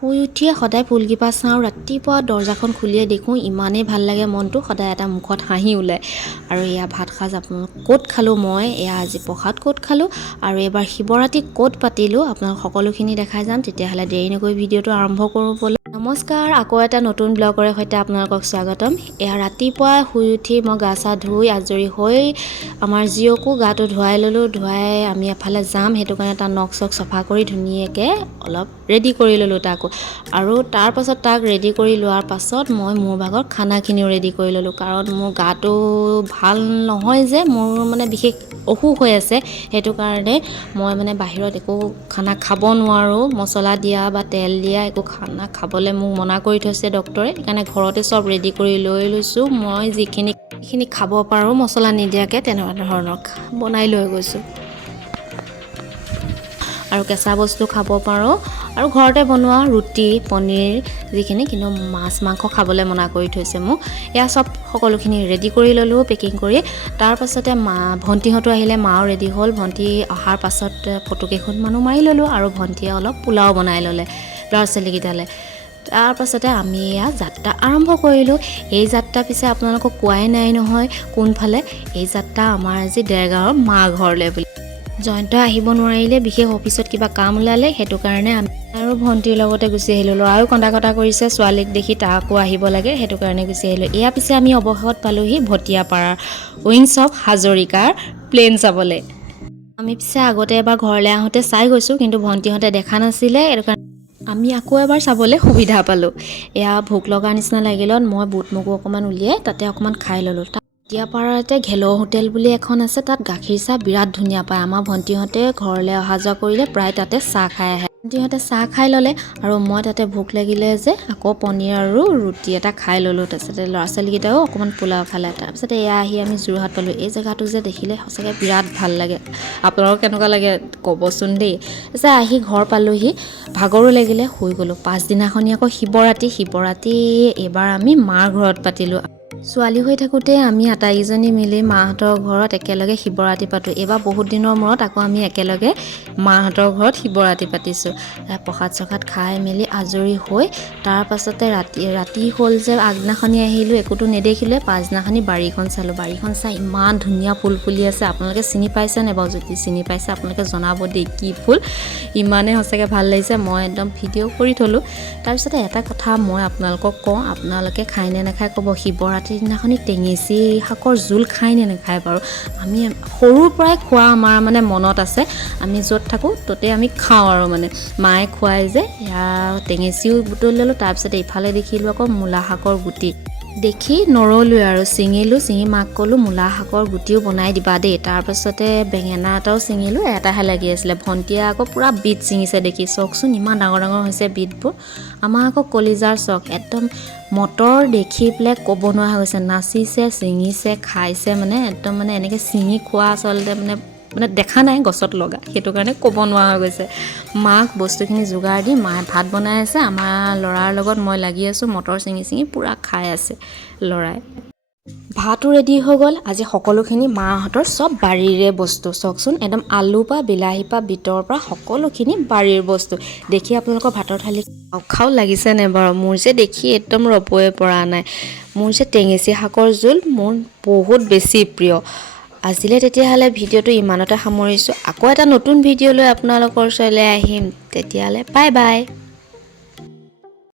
শুই উঠিয়ে সদায় ফুলকেইপাহ চাওঁ, ৰাতিপুৱা দৰজাখন খুলিয়ে দেখোঁ, ইমানেই ভাল লাগে মনটো, সদায় এটা মুখত হাঁহি ওলায়। আৰু এয়া ভাত সাজ আপোনালোক ক'ত খালোঁ মই, এয়া আজি প্ৰসাদ ক'ত খালোঁ আৰু এইবাৰ শিৱৰাত্ৰি ক'ত পাতিলোঁ আপোনালোক সকলোখিনি দেখাই যাম। তেতিয়াহ'লে দেৰি নকৰি ভিডিঅ'টো আৰম্ভ কৰোঁ ব'লক। নমস্কাৰ, আকৌ এটা নতুন ব্লগৰে সৈতে আপোনালোকক স্বাগতম। এয়া ৰাতিপুৱা শুই উঠি মই গা চা ধুই আজৰি হৈ আমাৰ জিঅ'কো গাটো ধুৱাই ল'লোঁ। ধুৱাই আমি এফালে যাম, সেইটো কাৰণে তাৰ নখ চখ চফা কৰি ধুনীয়াকৈ অলপ ৰেডি কৰি ল'লোঁ তাকো। আৰু তাৰ পাছত তাক ৰেডি কৰি লোৱাৰ পাছত মই মোৰ ভাগৰ খানাখিনিও ৰেডি কৰি ল'লোঁ, কাৰণ মোৰ গাটো ভাল নহয় যে, মোৰ মানে বিশেষ অসুখ হৈ আছে, সেইটো কাৰণে মই মানে বাহিৰত একো খানা খাব নোৱাৰোঁ, মছলা দিয়া বা তেল দিয়া একো খানা খাবলৈ মোক মনা কৰি থৈছে ডক্টৰে। সেইকাৰণে ঘৰতে চব ৰেডি কৰি লৈ লৈছোঁ। মই যিখিনি খাব পাৰোঁ মছলা নিদিয়াকৈ তেনেকুৱা ধৰণৰ বনাই লৈ গৈছোঁ। আৰু কেঁচা বস্তু খাব পাৰোঁ আৰু ঘৰতে বনোৱা ৰুটি পনীৰ যিখিনি, কিন্তু মাছ মাংস খাবলৈ মনা কৰি থৈছে মোক। এয়া চব সকলোখিনি ৰেডি কৰি ল'লোঁ পেকিং কৰি। তাৰ পাছতে ভণ্টিহঁতো আহিলে, মাও ৰেডি হ'ল। ভণ্টি অহাৰ পাছত ফটো কেইখনমানো মাৰি ল'লোঁ আৰু ভণ্টিয়ে অলপ পোলাও বনাই ল'লে ল'ৰা ছোৱালীকেইটালৈ। তাৰ পাছতে আমি এয়া যাত্ৰা আৰম্ভ কৰিলোঁ। এই যাত্ৰা পিছে আপোনালোকক কোৱাই নাই নহয় কোনফালে। এই যাত্ৰা আমাৰ আজি দেৰগাঁৱৰ মা ঘৰলৈ বুলি। জয়ন্ত আহিব নোৱাৰিলে, বিশেষ অফিচত কিবা কাম ওলালে, সেইটো কাৰণে আমি আৰু ভণ্টিৰ লগতে গুচি আহিলোঁ। ল'ৰাও কন্দা কটা কৰিছে, ছোৱালীক দেখি তাকো আহিব লাগে, সেইটো কাৰণে গুচি আহিলোঁ। এয়া পিছে আমি অৱশেষত পালোঁহি ভটিয়াপাৰাৰ উইংছ অফ হাজৰিকাৰ প্লেন চাবলৈ। আমি পিছে আগতে এবাৰ ঘৰলৈ আহোঁতে চাই গৈছোঁ, কিন্তু ভণ্টিহঁতে দেখা নাছিলে, সেইটো কাৰণে আমি আকৌ এবাৰ চাবলৈ সুবিধা পালোঁ। এয়া ভোক লগাৰ নিচিনা লাগিলত মই বুট মগু অকণমান উলিয়াই তাতে অকণমান খাই ল'লোঁ। ভটিয়াপাৰাতে ঘেল' হোটেল বুলি এখন আছে, তাত গাখীৰ চাহ বিৰাট ধুনীয়া পায়। আমাৰ ভণ্টিহঁতে ঘৰলৈ অহা যোৱা কৰিলে প্ৰায় তাতে চাহ খাই আহে। ভণ্টিহঁতে চাহ খাই ল'লে আৰু মই তাতে ভোক লাগিলে যে আকৌ পনীৰ আৰু ৰুটি এটা খাই ল'লোঁ। তাৰপিছতে ল'ৰা ছোৱালীকেইটাও অকণমান পোলাও খালে। তাৰপিছতে এয়া আহি আমি যোৰহাট পালোঁ। এই জেগাটো যে দেখিলে সঁচাকৈ বিৰাট ভাল লাগে। আপোনালোকৰ কেনেকুৱা লাগে ক'বচোন দেই। তাৰপিছত আহি ঘৰ পালোঁহি, ভাগৰো লাগিলে, শুই গ'লোঁ। পাছদিনাখনি আকৌ শিৱৰাত্ৰি এইবাৰ আমি মাৰ ঘৰত পাতিলোঁ। ছোৱালী হৈ থাকোঁতে আমি আটাইকেইজনী মিলি মাহঁতৰ ঘৰত একেলগে শিৱৰাত্ৰি পাতোঁ। এইবাৰ বহুত দিনৰ মূৰত আকৌ আমি একেলগে মাহঁতৰ ঘৰত শিৱৰাত্ৰি পাতিছোঁ। প্ৰসাদ চসাদ খাই মেলি আজৰি হৈ তাৰ পাছতে ৰাতি হ'ল যে আগদিনাখনি আহিলোঁ, একোতো নেদেখিলোঁ। পাছদিনাখনি বাৰীখন চালোঁ। বাৰীখন চাই ইমান ধুনীয়া ফুল ফুলি আছে। আপোনালোকে চিনি পাইছেনে বাৰু? যদি চিনি পাইছে আপোনালোকে জনাব দেই, কি ফুল ইমানেই সঁচাকৈ ভাল লাগিছে। মই একদম ভিডিঅ' কৰি থ'লোঁ। তাৰপিছতে এটা কথা মই আপোনালোকক কওঁ, আপোনালোকে খায় নে নাখায় ক'ব। শিৱৰাত্ৰিৰ দিনাখনি টেঙেচি শাকৰ জোল খায় নে নাখায় বাৰু? আমি সৰুৰ পৰাই খোৱা আমাৰ মানে মনত আছে। আমি য'ত থাকোঁ ত'তে আমি খাওঁ আৰু মানে মায়ে খুৱাই যে। এয়া টেঙেচিও বুটলি ল'লোঁ। তাৰপিছতে ইফালে দেখিলোঁ আকৌ মূলা শাকৰ গুটি, দেখি নৰলোৱে আৰু ছিঙি মাক ক'লোঁ মূলা শাকৰ গুটিও বনাই দিবা দেই। তাৰপাছতে বেঙেনা এটাও ছিঙিলোঁ, এটাহে লাগি আছিলে। ভণ্টিয়ে আকৌ পূৰা বিট ছিঙিছে, দেখি চাওকচোন ইমান ডাঙৰ ডাঙৰ হৈছে বিটবোৰ। আমাৰ আকৌ কলিজাৰ চখ, একদম মটৰ দেখি পেলাই ক'ব নোৱাৰা হৈ গৈছে। নাচিছে, ছিঙিছে, খাইছে, মানে একদম মানে এনেকৈ ছিঙি খোৱা আচলতে মানে দেখা নাই গছত লগা, সেইটো কাৰণে ক'ব নোৱাৰা হৈ গৈছে। মাক বস্তুখিনি যোগাৰ দি মায়ে ভাত বনাই আছে, আমাৰ ল'ৰাৰ লগত মই লাগি আছোঁ, মটৰ ছিঙি পূৰা খাই আছে ল'ৰাই। ভাতো ৰেডি হৈ গ'ল। আজি সকলোখিনি মাহঁতৰ চব বাৰীৰে বস্তু, চাওকচোন একদম আলু পৰা বিলাহী পৰা বিটৰ পৰা সকলোখিনি বাৰীৰ বস্তু। দেখি আপোনালোকৰ ভাতৰ থালি খাওঁ লাগিছে নে বাৰু? মোৰ যে দেখি একদম ৰ'বই পৰা নাই। মোৰ যে টেঙেচি শাকৰ জোল মোৰ বহুত বেছি প্ৰিয়। আজিলৈ তেতিয়াহ'লে ভিডিঅ'টো ইমানতে সামৰিছোঁ। আকৌ এটা নতুন ভিডিঅ' লৈ আপোনালোকৰ ওচৰলৈ আহিম। তেতিয়াহ'লে বাই বাই।